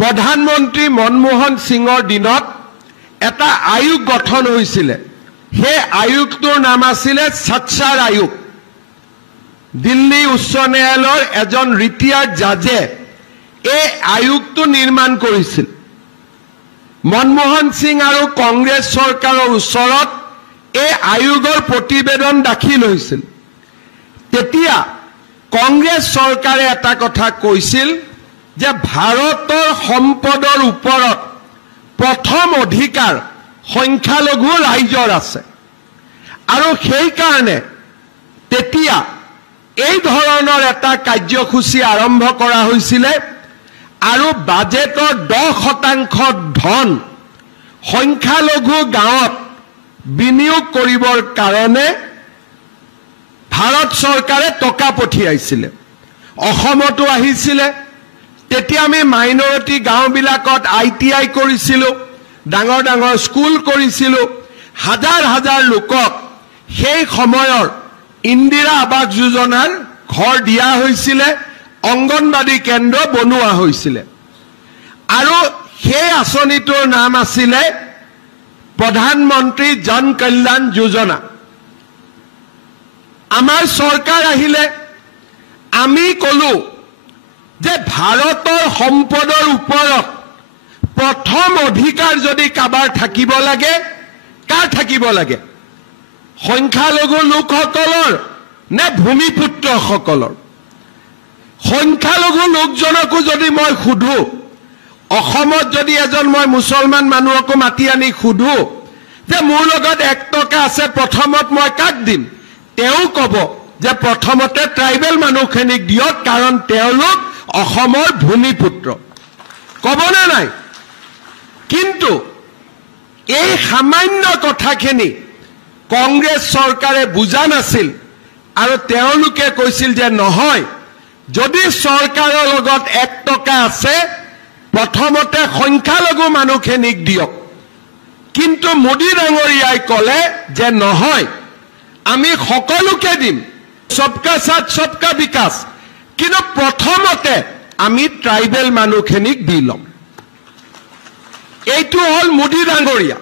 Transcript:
প্ৰধানমন্ত্ৰী মনমোহন সিঙৰ দিনত এটা আয়োগ গঠন হৈছিল। সেই আয়োগটোৰ নাম আছিল সচ্চাৰ আয়োগ। দিল্লী উচ্চ ন্যায়ালয়ৰ এজন ৰিটায়াৰ্ড জাজে এই আয়োগটো নিৰ্মাণ কৰিছিল। মনমোহন সিং আৰু কংগ্ৰেছ চৰকাৰৰ ওচৰত এই আয়োগৰ প্ৰতিবেদন দাখিল হৈছিল। তেতিয়া কংগ্ৰেছ চৰকাৰে এটা কথা কৈছিল যে ভাৰতৰ সম্পদৰ ওপৰত প্ৰথম অধিকাৰ সংখ্যালঘু ৰাইজৰ আছে আৰু সেই কাৰণে তেতিয়া এই ধৰণৰ এটা কাৰ্যসূচী আৰম্ভ কৰা হৈছিল আৰু বাজেটৰ 10% ধন সংখ্যালঘু গাঁৱত বিনিয়োগ কৰিবৰ কাৰণে ভাৰত চৰকাৰে টকা পঠিয়াইছিল। অসমতো আহিছিল। তেতিয়া আমি মাইনৰিটি গাঁওবিলাকত ITI কৰিছিলোঁ, ডাঙৰ ডাঙৰ স্কুল কৰিছিলোঁ, হাজাৰ হাজাৰ লোকক সেই সময়ৰ ইন্দিৰা আৱাস যোজনাৰ ঘৰ দিয়া হৈছিল, অংগনবাদী কেন্দ্ৰ বনোৱা হৈছিল আৰু সেই আঁচনিটোৰ নাম আছিল প্ৰধানমন্ত্ৰী জন কল্যাণ যোজনা। আমাৰ চৰকাৰ আহিলে আমি কলো যে ভাৰতৰ সম্পদৰ ওপৰত প্ৰথম অধিকাৰ যদি কাবাৰ থাকিব লাগে, কাৰ থাকিব লাগে? সংখ্যালঘু লোকসকলৰ নে ভূমিপুত্ৰসকলৰ? সংখ্যালঘু লোকজনকো যদি মই সুধো, অসমত যদি এজন মই মুছলমান মানুহকো মাতি আনি সুধো যে মোৰ লগত 1 টকা আছে, প্ৰথমত মই কাক দিম? তেওঁ ক'ব যে প্ৰথমতে ট্ৰাইবেল মানুহখিনিক দিয়ক, কাৰণ তেওঁলোক অসমৰ ভূমিপুত্ৰ। ক'বনে নাই? কিন্তু এই সামান্য কথাখিনি কংগ্ৰেছ চৰকাৰে বুজা নাছিল আৰু তেওঁলোকে কৈছিল যে নহয়, যদি চৰকাৰৰ লগত 1 টকা আছে প্ৰথমতে সংখ্যালঘু মানুহখিনিক দিয়ক। কিন্তু মোদী ডাঙৰীয়াই ক'লে যে নহয়, আমি সকলোকে দিম, সবকা সাথ সবকা বিকাশ, কিন্তু প্ৰথমতে আমি ট্ৰাইবেল মানুহখিনিক দি ল'ম। এইটো হ'ল মোদী ডাঙৰীয়া।